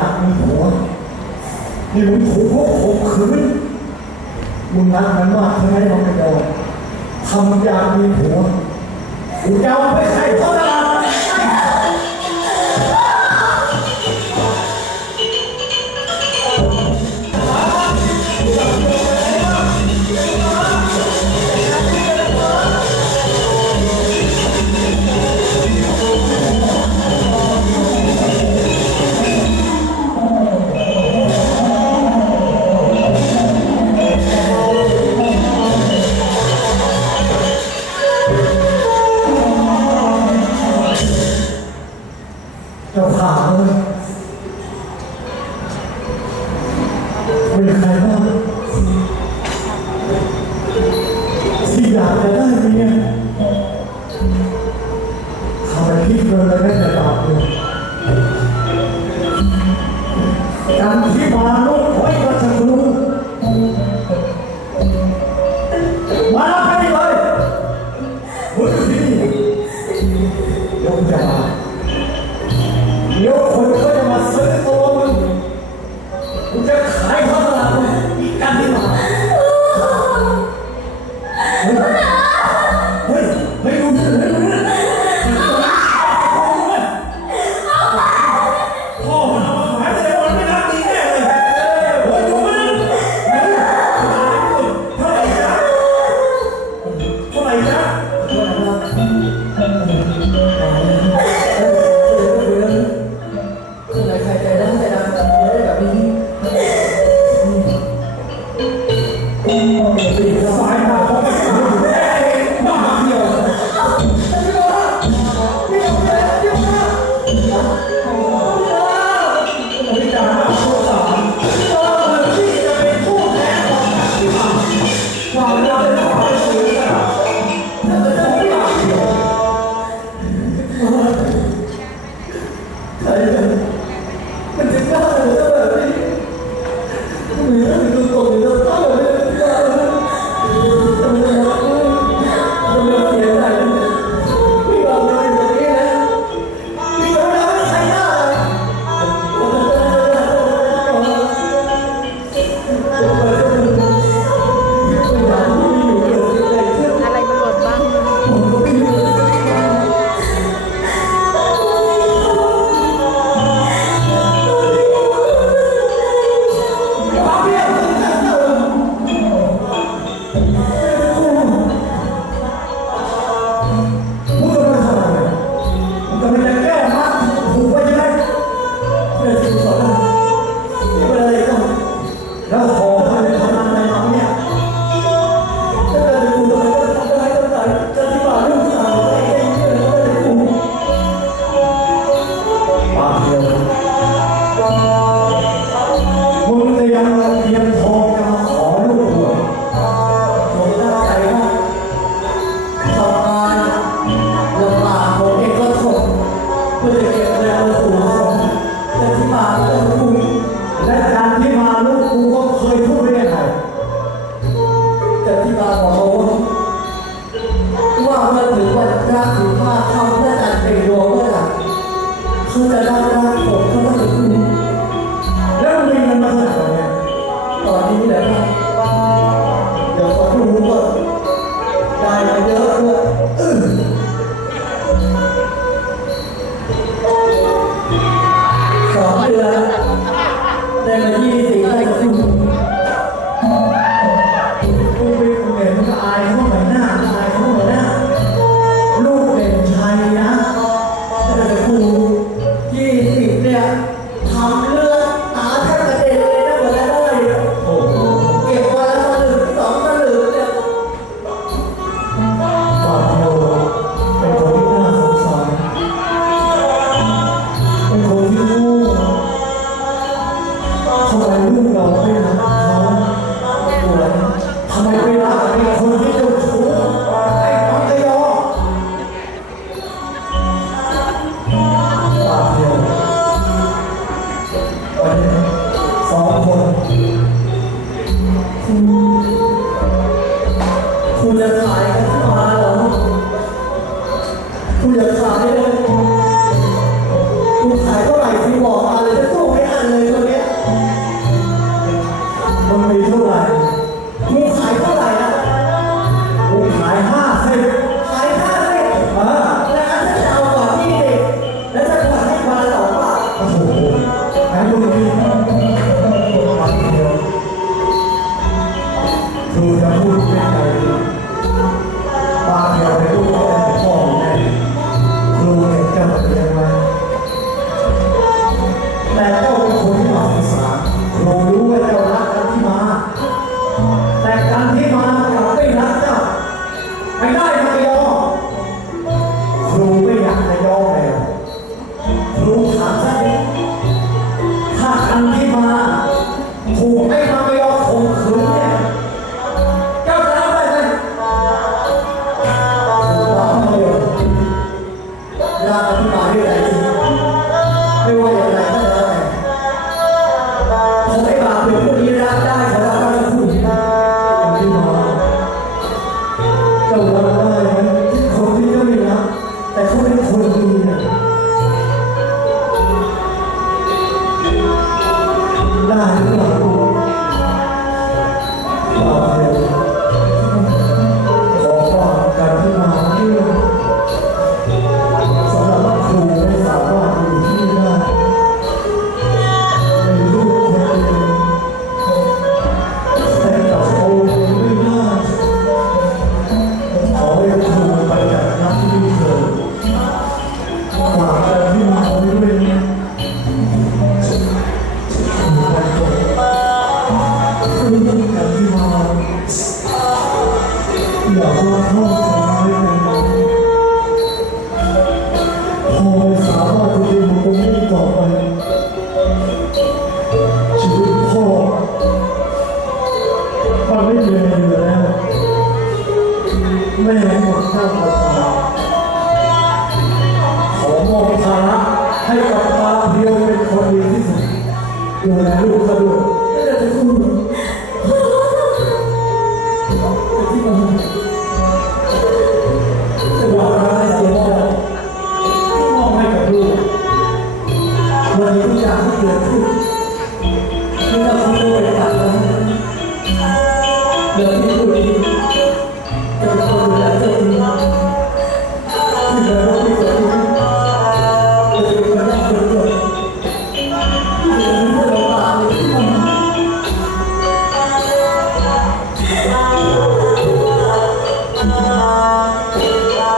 อยากมีผัวนี่มึงถูกพวกข่มขืนมึงรักมันมากใช่ไหมน้องกระโดดทำอยากมีผัวกูจะเอาไปใส่เขาตลาด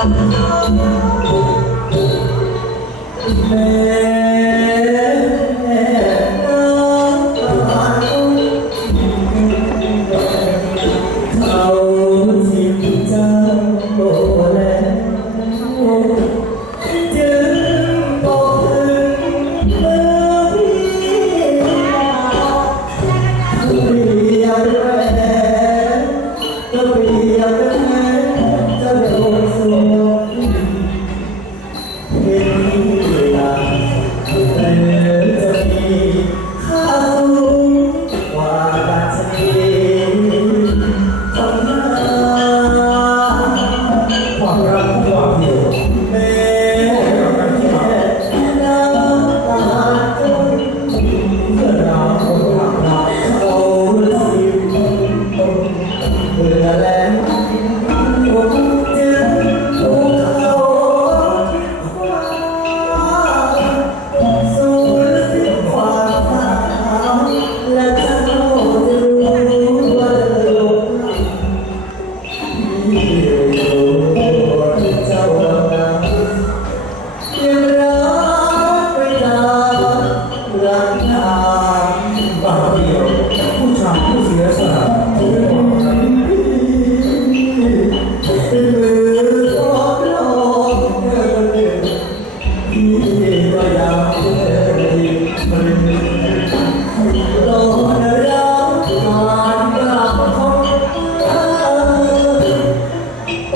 แม่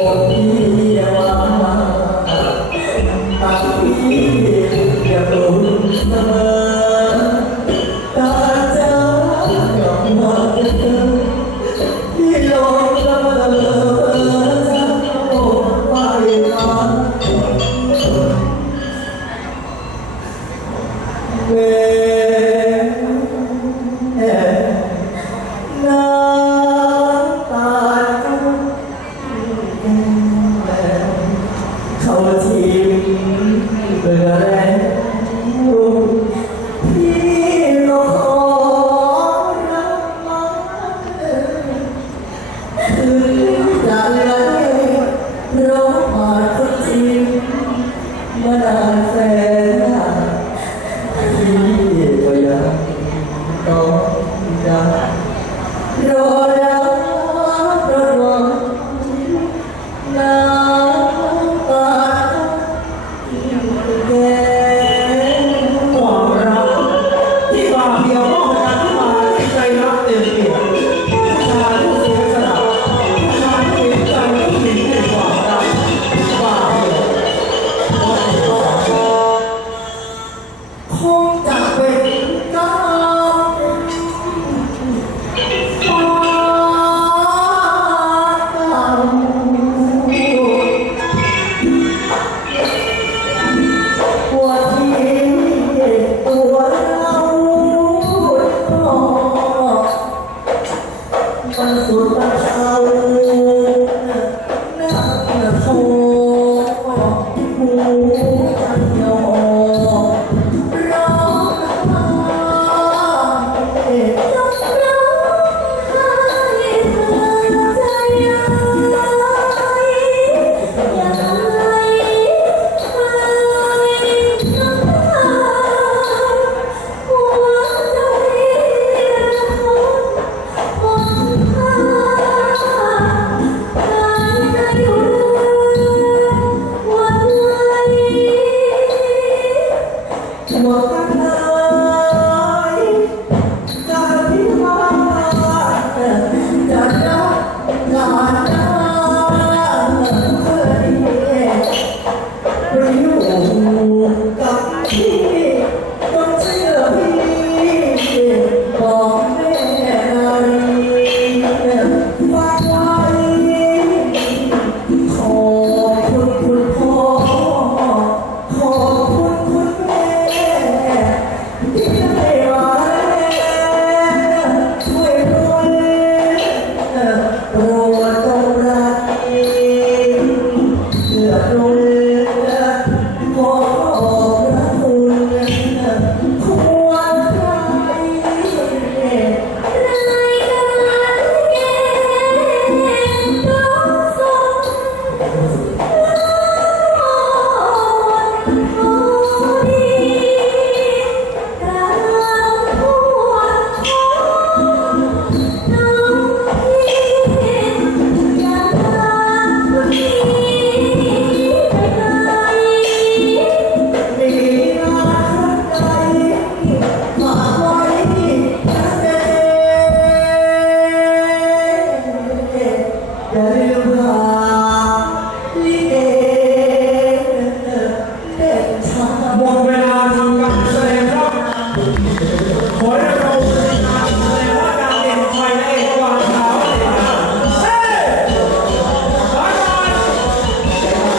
โ